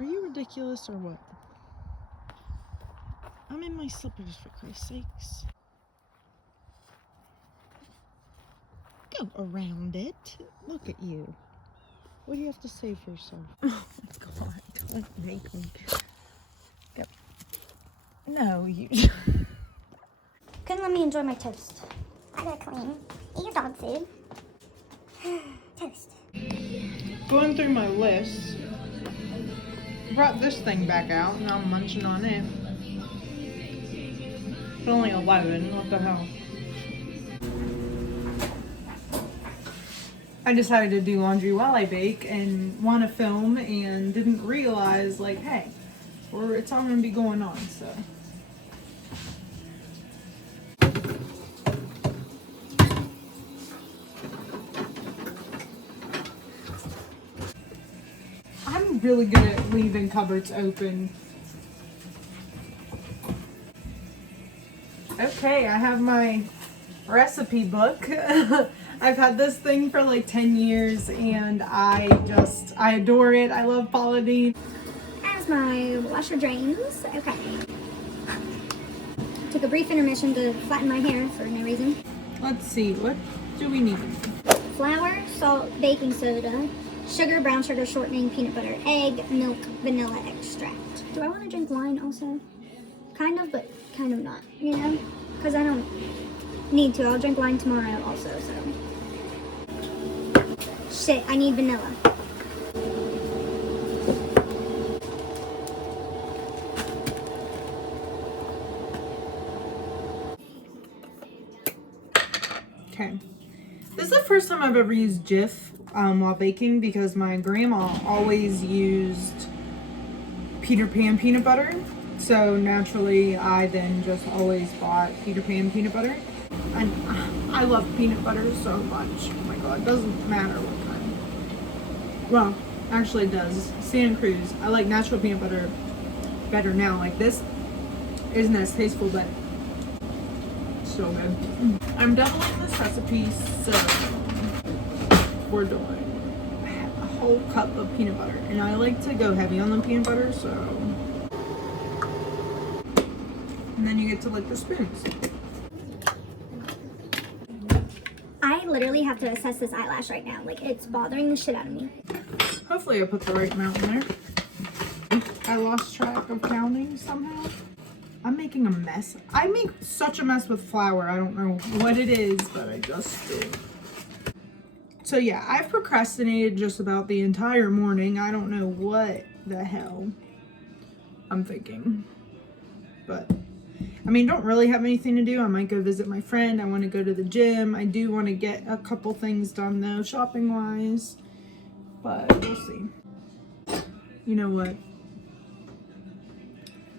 Are you ridiculous or what? I'm in my slippers, for Christ's sakes. Go around it. Look at you. What do you have to say for yourself? Oh God, don't make me. Go. No, you. Couldn't let me enjoy my toast. I gotta clean. Eat your dog food. Toast. Going through my list, brought this thing back out, and I'm munching on it. It's only 11. What the hell? I decided to do laundry while I bake and want to film and didn't realize, like, hey, it's all going to be going on, so. I'm really good at leaving cupboards open. Okay, I have my recipe book. I've had this thing for like 10 years and I adore it. I love Pauline. As my washer drains, okay. Took a brief intermission to flatten my hair for no reason. Let's see, what do we need? Flour, salt, baking soda, sugar, brown sugar, shortening, peanut butter, egg, milk, vanilla extract. Do I want to drink wine also? Kind of, but kind of not, you know? Because I don't need to. I'll drink wine tomorrow also, so. Shit, I need vanilla. Okay. This is the first time I've ever used Jif while baking because my grandma always used Peter Pan peanut butter. So naturally, I then just always bought Peter Pan peanut butter. And I love peanut butter so much. Oh my God, it doesn't matter what kind. Well, actually it does. Santa Cruz. I like natural peanut butter better now. Like this isn't as tasteful, but so good. I'm doubling this recipe, so we're doing a whole cup of peanut butter. And I like to go heavy on the peanut butter, so. And then you get to lick the spoons. I literally have to assess this eyelash right now. Like, it's bothering the shit out of me. Hopefully I put the right amount in there. I lost track of counting somehow. I'm making a mess. I make such a mess with flour. I don't know what it is, but I just do. So yeah, I've procrastinated just about the entire morning. I don't know what the hell I'm thinking. But, I mean, don't really have anything to do. I might go visit my friend. I want to go to the gym. I do want to get a couple things done though, shopping-wise. But we'll see. You know what?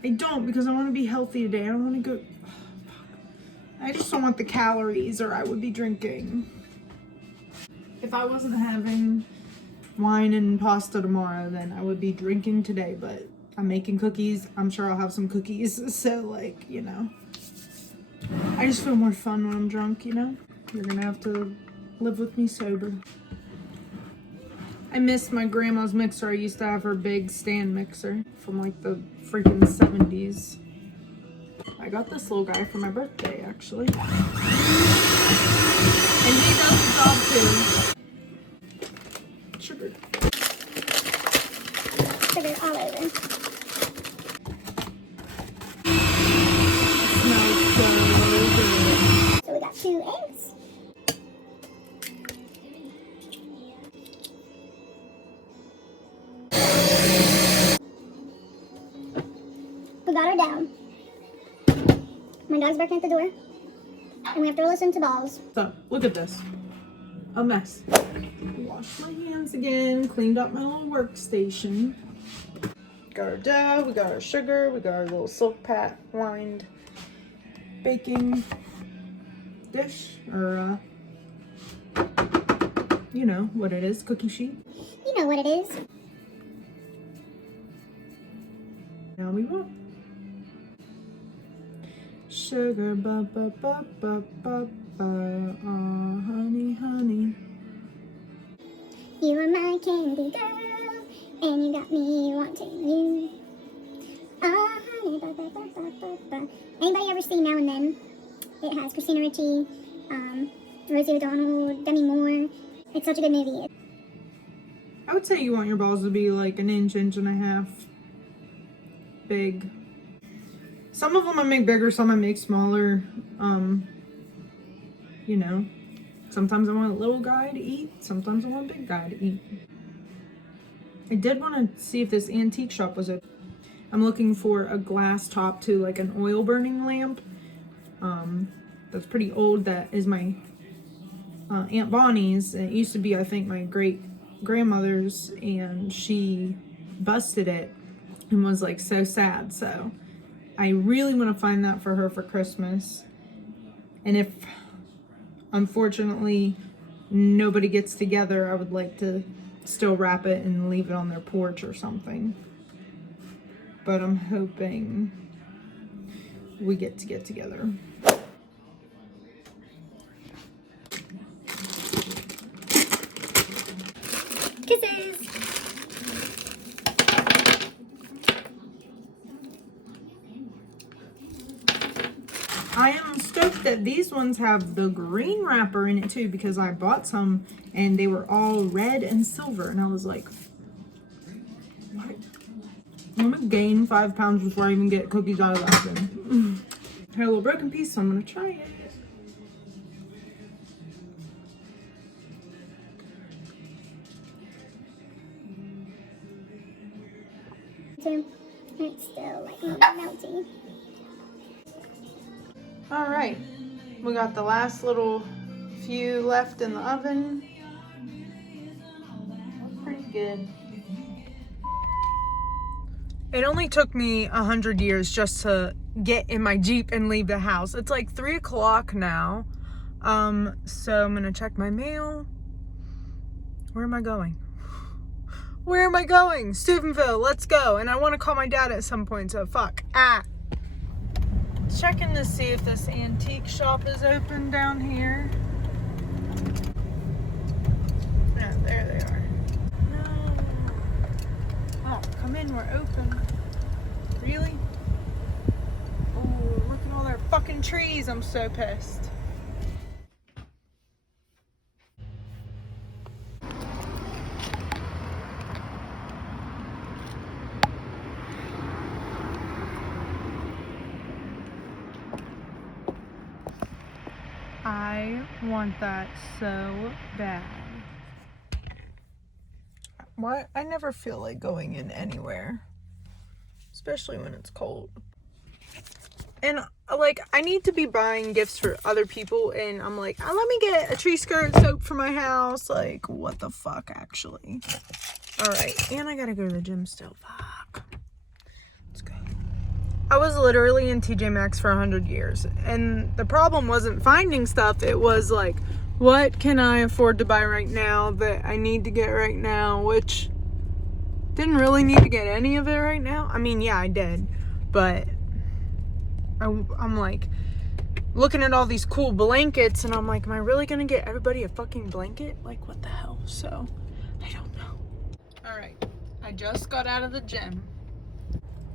I don't, because I want to be healthy today. I don't want to go. Oh, I just don't want the calories, or I would be drinking. If I wasn't having wine and pasta tomorrow, then I would be drinking today. But I'm making cookies. I'm sure I'll have some cookies. So, like, you know, I just feel more fun when I'm drunk, you know? You're going to have to live with me sober. I miss my grandma's mixer. I used to have her big stand mixer from like the freaking 70s. I got this little guy for my birthday, actually. And he does the job too. Sugar. Sugar all over. It smells so good. So we got 2 eggs. We got her down. My dog's barking at the door. And we have to listen to balls. So, look at this. A mess. Washed my hands again. Cleaned up my little workstation. Got our dough. We got our sugar. We got our little silk pat lined baking dish. Or, you know what it is. Cookie sheet. You know what it is. Now we will. Sugar, ba ba ba ba ba ba, honey, honey. You are my candy girl. And you got me wanting you. Honey, ba, ba, ba, ba, ba, ba. Anybody ever see Now and Then? It has Christina Ricci, Rosie O'Donnell, Demi Moore. It's such a good movie. I would say you want your balls to be like an inch, inch and a half big. Some of them I make bigger, some I make smaller. You know, sometimes I want a little guy to eat, sometimes I want a big guy to eat. I did want to see if this antique shop was open. I'm looking for a glass top to like an oil burning lamp. That's pretty old. That is my Aunt Bonnie's. It used to be, I think, my great grandmother's, and she busted it and was like so sad. So I really want to find that for her for Christmas. And if unfortunately nobody gets together, I would like to still wrap it and leave it on their porch or something. But I'm hoping we get together. Kisses! I am stoked that these ones have the green wrapper in it too, because I bought some and they were all red and silver, and I was like, what? I'm gonna gain 5 pounds before I even get cookies out of the oven. I had a little broken piece, so I'm gonna try it. It's still like melty. All right, we got the last little few left in the oven. Pretty good. It only took me 100 years just to get in my Jeep and leave the house. It's like 3 o'clock now. So I'm gonna check my mail. Where am I going? Where am I going? Steubenville, let's go. And I want to call my dad at some point, so fuck. Checking to see if this antique shop is open down here. Yeah, there they are. No. Oh, come in, we're open. Really? Oh, look at all their fucking trees. I'm so pissed. I want that so bad. Why? I never feel like going in anywhere, especially when it's cold. And like, I need to be buying gifts for other people, and I'm like, let me get a tree skirt soap for my house. Like, what the fuck, actually? All right, and I gotta go to the gym still. Fuck. Let's go. I was literally in TJ Maxx for 100 years, and the problem wasn't finding stuff. It was like, what can I afford to buy right now that I need to get right now, which didn't really need to get any of it right now. I mean, yeah, I did, but I'm like looking at all these cool blankets, and I'm like, am I really gonna get everybody a fucking blanket? Like, what the hell? So I don't know. All right, I just got out of the gym,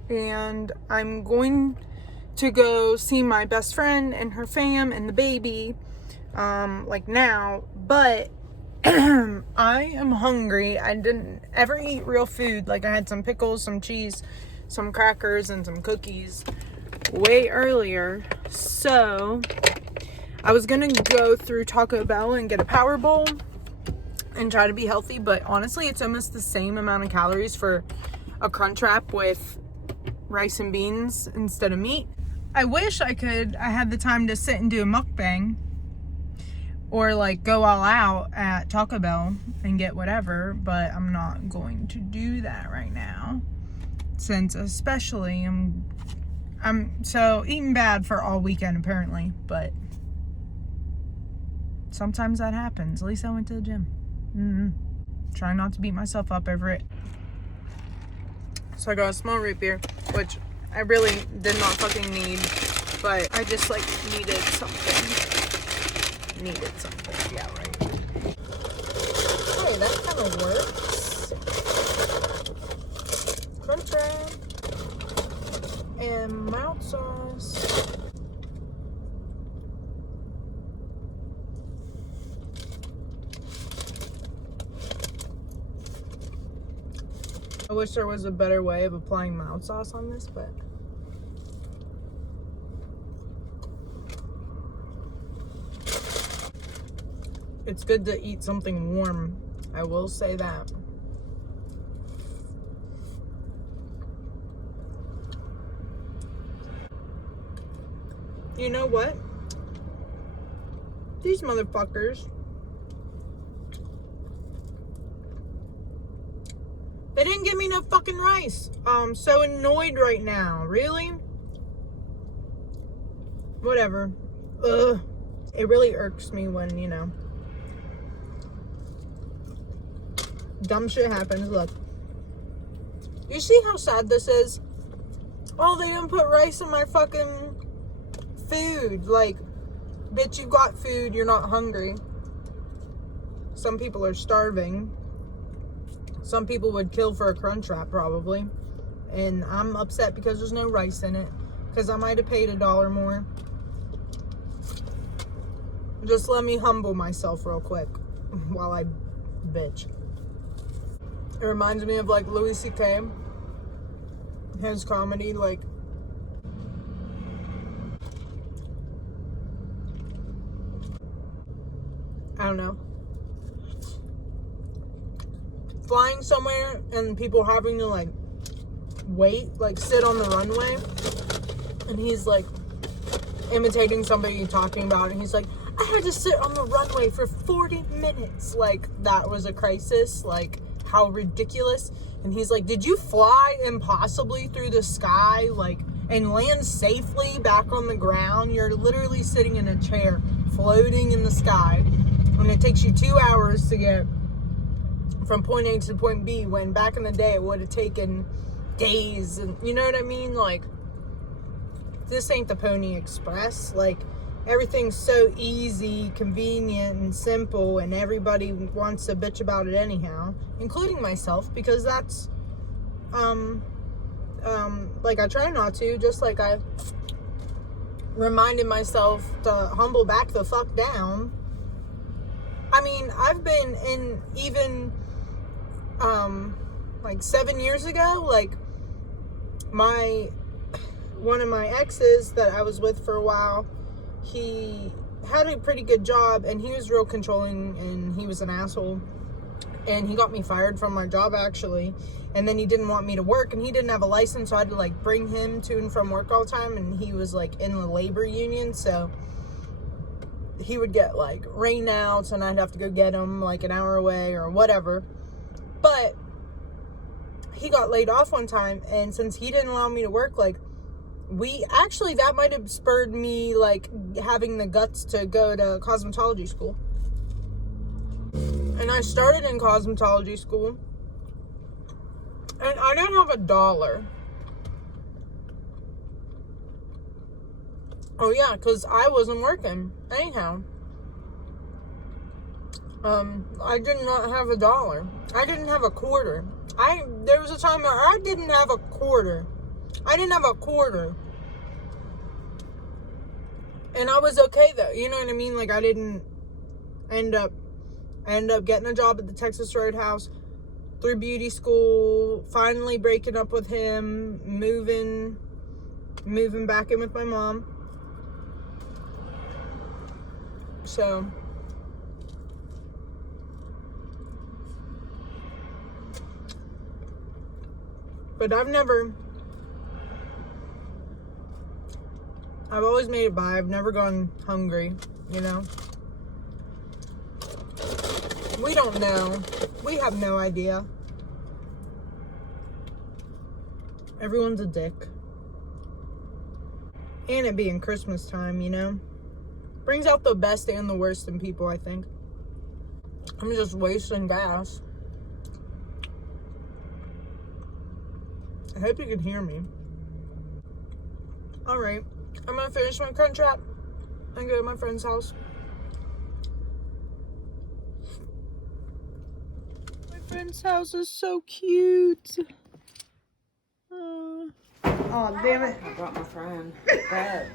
and I'm going to go see my best friend and her fam and the baby like now, but I am hungry. I didn't ever eat real food. Like, I had some pickles, some cheese, some crackers, and some cookies way earlier. So I was gonna go through Taco Bell and get a Power Bowl and try to be healthy, but honestly, it's almost the same amount of calories for a Crunch Wrap with rice and beans instead of meat. I wish I had the time to sit and do a mukbang, or like go all out at Taco Bell and get whatever, but I'm not going to do that right now, since especially I'm so eating bad for all weekend apparently, but sometimes that happens. At least I went to the gym. Trying not to beat myself up over it. So I got a small root beer, which I really did not fucking need, but I just like needed something. Yeah, right. Hey, that kind of works. and mouth sauce. I wish there was a better way of applying mouth sauce on this, but it's good to eat something warm. I will say that. You know what? These motherfuckers, they didn't give me no fucking rice. I'm so annoyed right now. Really? Whatever. Ugh. It really irks me when, you know, dumb shit happens. Look. You see how sad this is? Oh, they didn't put rice in my fucking food. Like, bitch, you got food. You're not hungry. Some people are starving. Some people would kill for a Crunchwrap probably. And I'm upset because there's no rice in it. Because I might have paid $1 more. Just let me humble myself real quick while I bitch. It reminds me of like Louis C.K. His comedy, like, I don't know. Flying somewhere and people having to like wait, like sit on the runway, and he's like imitating somebody talking about it, and he's like, I had to sit on the runway for 40 minutes. Like, that was a crisis. Like, how ridiculous. And he's like, did you fly impossibly through the sky, like, and land safely back on the ground? You're literally sitting in a chair floating in the sky, and it takes you 2 hours to get from point A to point B, when back in the day it would have taken days. And you know what I mean? Like, this ain't the Pony Express. Like, everything's so easy, convenient, and simple, and everybody wants to bitch about it anyhow, including myself, because that's like, I try not to, just like I reminded myself to humble back the fuck down. I mean, I've been in, even like 7 years ago, like, one of my exes that I was with for a while, he had a pretty good job, and he was real controlling, and he was an asshole, and he got me fired from my job, actually. And then he didn't want me to work, and he didn't have a license, so I had to like bring him to and from work all the time. And he was like in the labor union, so he would get like rainouts, and I'd have to go get him like an hour away or whatever. But he got laid off one time, and since he didn't allow me to work, like, that might have spurred me, like, having the guts to go to cosmetology school. And I started in cosmetology school, and I didn't have $1. Oh yeah, because I wasn't working anyhow. I did not have $1. I didn't have a quarter. There was a time where I didn't have a quarter. I didn't have a quarter. And I was okay though. You know what I mean? Like, I didn't end up getting a job at the Texas Roadhouse, through beauty school, finally breaking up with him, moving back in with my mom. So, but I've always made it by. I've never gone hungry, you know? We don't know. We have no idea. Everyone's a dick. And it being Christmas time, you know? Brings out the best and the worst in people, I think. I'm just wasting gas. I hope you can hear me. Alright. I'm gonna finish my Crunchwrap and go to my friend's house. My friend's house is so cute. Oh, damn it. I brought my friend. But